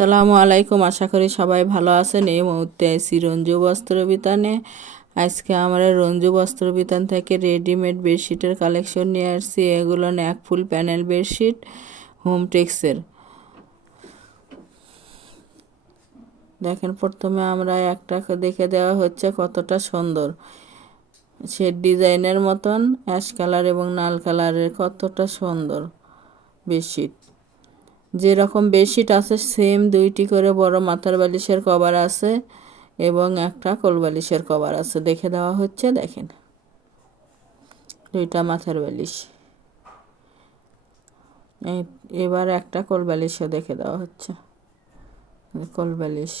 সালামু আলাইকুম। আশা করি সবাই ভালো আছেন। এই মুহূর্তে আইসি রঞ্জু বস্ত্র বিতানে। আজকে আমরা রঞ্জু বস্ত্র বিতান থেকে রেডিমেড বেডশিটের কালেকশন নিয়ে আসছি। এগুলো এক ফুল প্যানেল বেডশিট, হোম টেক্সের। দেখেন, প্রথমে আমরা একটা দেখে দেওয়া হচ্ছে কতটা সুন্দর। সে ডিজাইনের মতন, অ্যাশ কালার এবং লাল কালারের কতটা সুন্দর বেডশিট। যেরকম বেডশিট আছে, সেম দুইটি করে বড় মাথার বালিশের কভার আছে এবং একটা কোলবালিশের কভার আছে। দেখে দেওয়া হচ্ছে, দেখেন। দুইটা মাথার বালিশ। এবার একটা কোলবালিশও দেখে দেওয়া হচ্ছে। কোলবালিশ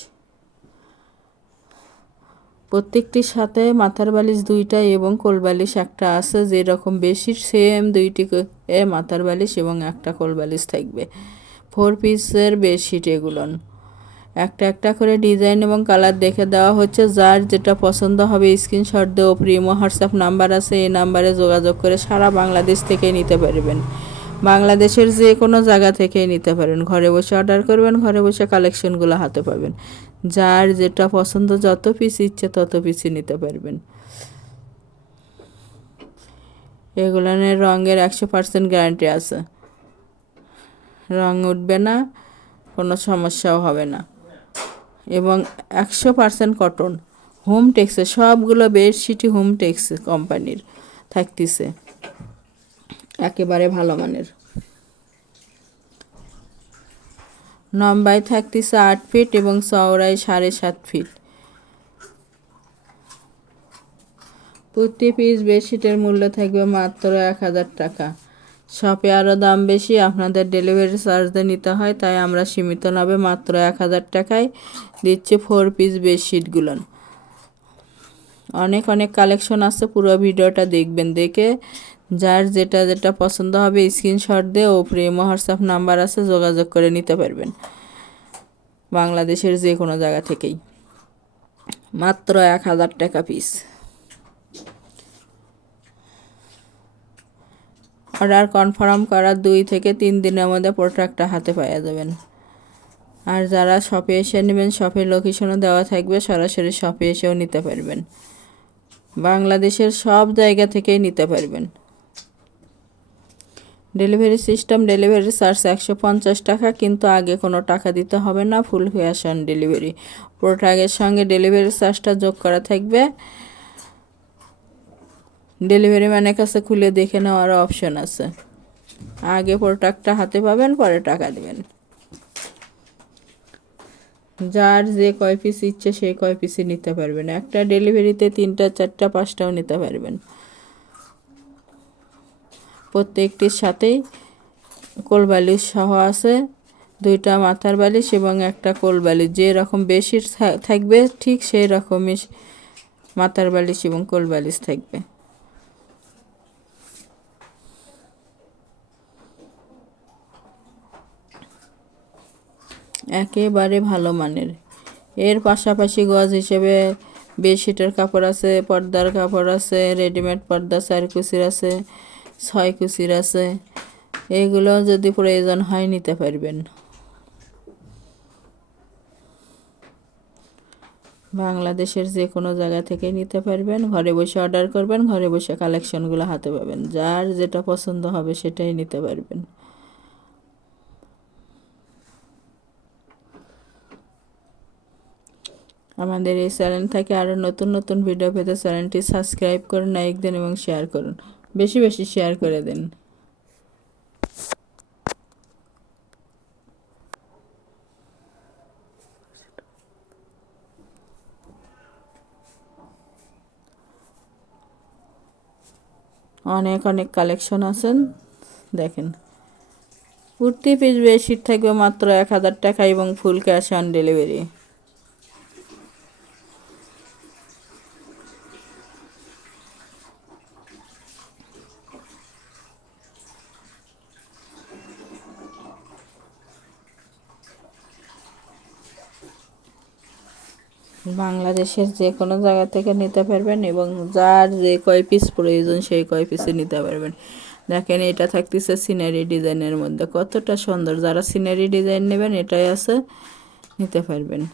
প্রত্যেকটির সাথে মাথার বালিশ দুইটা এবং কোলবালিশ একটা আছে। যেরকম বেশি সেম দুইটি মাথার বালিশ এবং একটা কোলবালিশ থাকবে। ফোর পিসের বেডশিট এগুলো। একটা একটা করে ডিজাইন এবং কালার দেখে দেওয়া হচ্ছে। যার যেটা পছন্দ হবে স্ক্রিনশট দেও প্রিমো, হোয়াটসঅ্যাপ নাম্বার আছে। এই নাম্বারে যোগাযোগ করে সারা বাংলাদেশ থেকে নিতে পারবেন। বাংলাদেশের যে কোনো জায়গা থেকে নিতে পারেন। ঘরে বসে অর্ডার করবেন, ঘরে বসে কালেকশনগুলো হাতে পাবেন। যার যেটা পছন্দ, যত পিস ইচ্ছে তত পিসই নিতে পারবেন। এগুলানের রঙের একশো পার্সেন্ট গ্যারান্টি আছে। রং উঠবে না, কোনো সমস্যাও হবে না। এবং একশো পারসেন্ট কটন। হোম টেক্সে, সবগুলো বেডশিটই হোম টেক্স কোম্পানির থাকতেছে। একেবারে ভালো মানের। লম্বায় থাকতেছে আট ফিট এবং চওড়ায় সাড়ে সাত ফিট। প্রতি পিস বেডশিটের মূল্য থাকবে মাত্র এক হাজার টাকা। শপে আরও দাম বেশি, আপনাদের ডেলিভারি চার্জ নিতে হয়, তাই আমরা সীমিত লাভে মাত্র এক হাজার টাকায় দিচ্ছি ফোর পিস বেডশিটগুলো অনেক অনেক কালেকশন আছে, পুরো ভিডিওটা দেখবেন, দেখে যার যেটা যেটা পছন্দ হবে স্ক্রিনশট দিয়ে ও প্রেম হোয়াটসঅ্যাপ নাম্বার আছে, যোগাযোগ করে নিতে পারবেন, বাংলাদেশের যে কোনো জায়গা থেকেই। মাত্র এক হাজার টাকা পিস অর্ডার কনফার্ম করার দুই থেকে তিন দিনের মধ্যে প্রোডাক্টটা হাতে পাওয়া যাবেন। আর যারা শপে এসে নেবেন, শপের লোকেশনও দেওয়া থাকবে, সরাসরি শপে এসেও নিতে পারবেন। বাংলাদেশের সব জায়গা থেকেই নিতে পারবেন। ডেলিভারি সিস্টেম, ডেলিভারি চার্জ একশো পঞ্চাশ টাকা, কিন্তু আগে কোনো টাকা দিতে হবে না, ফুল ক্যাশ অন ডেলিভারি। প্রোডাক্টের সঙ্গে ডেলিভারি চার্জটা যোগ করা থাকবে। ডেলিভারি ম্যানের কাছে খুলে দেখে নেওয়ার অপশন আছে। আগে প্রোডাক্টটা হাতে পাবেন, পরে টাকা দেবেন। যার যে কয় পিস ইচ্ছে সেই কয় পিসই নিতে পারবেন। একটা ডেলিভারিতে তিনটা, চারটা, পাঁচটাও নিতে পারবেন। প্রত্যেকটির সাথেই কোল বালিশ সহ আছে। দুইটা মাথার বালিশ এবং একটা কোল বালিশ। যে রকম বেশি থাকবে, ঠিক সেই রকমই মাথার বালিশ এবং কোল বালিশ থাকবে। একেবারে ভালো মানের। এর পাশাপাশি গজ হিসেবে বেডশিটের কাপড় আছে, পর্দার কাপড় আছে, রেডিমেড পর্দা, চার কুচির আছে, ছয় কুচির আছে। এগুলো যদি প্রয়োজন হয় নিতে পারবেন। বাংলাদেশের যে কোনো জায়গা থেকে নিতে পারবেন। ঘরে বসে অর্ডার করবেন, ঘরে বসে কালেকশনগুলো হাতে পাবেন। যার যেটা পছন্দ হবে সেটাই নিতে পারবেন। আমাদের এই চ্যানেল থেকে আরও নতুন নতুন ভিডিও পেতে চ্যানেলটি সাবস্ক্রাইব করুন লাইক দিন এবং শেয়ার করুন। বেশি বেশি শেয়ার করে দিন। অনেক অনেক কালেকশন আছেন দেখেন। কুর্তি পিস বেশি থাকবে মাত্র এক হাজার টাকা এবং ফুল ক্যাশ অন ডেলিভারি বাংলাদেশের যে কোনো জায়গা থেকে নিতে পারবেন এবং যার যে কয় পিস প্রয়োজন সেই কয় পিসে নিতে পারবেন। দেখেন, এটা থাকতেছে সিনারি ডিজাইনের মধ্যে। কতটা সুন্দর। যারা সিনারি ডিজাইন নেবেন, এটাই আছে, নিতে পারবেন।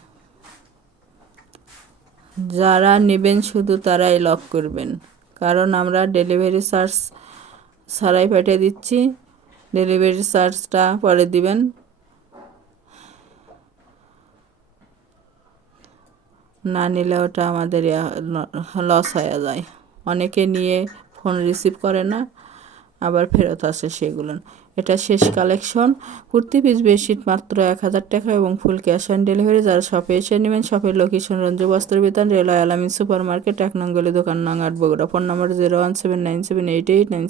যারা নেবেন, শুধু তারাই লক করবেন। কারণ আমরা ডেলিভারি চার্জ ছাড়াই পাঠিয়ে দিচ্ছি। ডেলিভারি চার্জটা পরে দিবেন। না নিলে ওটা আমাদের লস হয়ে যায়। অনেকে নিয়ে ফোন রিসিভ করে না, আবার ফেরত আসে সেগুলো। এটা শেষ কালেকশন কুর্তি পিস বেডশিট মাত্র এক হাজার টাকা এবং ফুল ক্যাশ অন ডেলিভারি যারা শপে এসে নেবেন শপের location Ranju Bastra Bitan railway, Alamin super market এক নং গলি দোকান নং আট, Bogura. Phone number zero one seven nine seven eight eight nine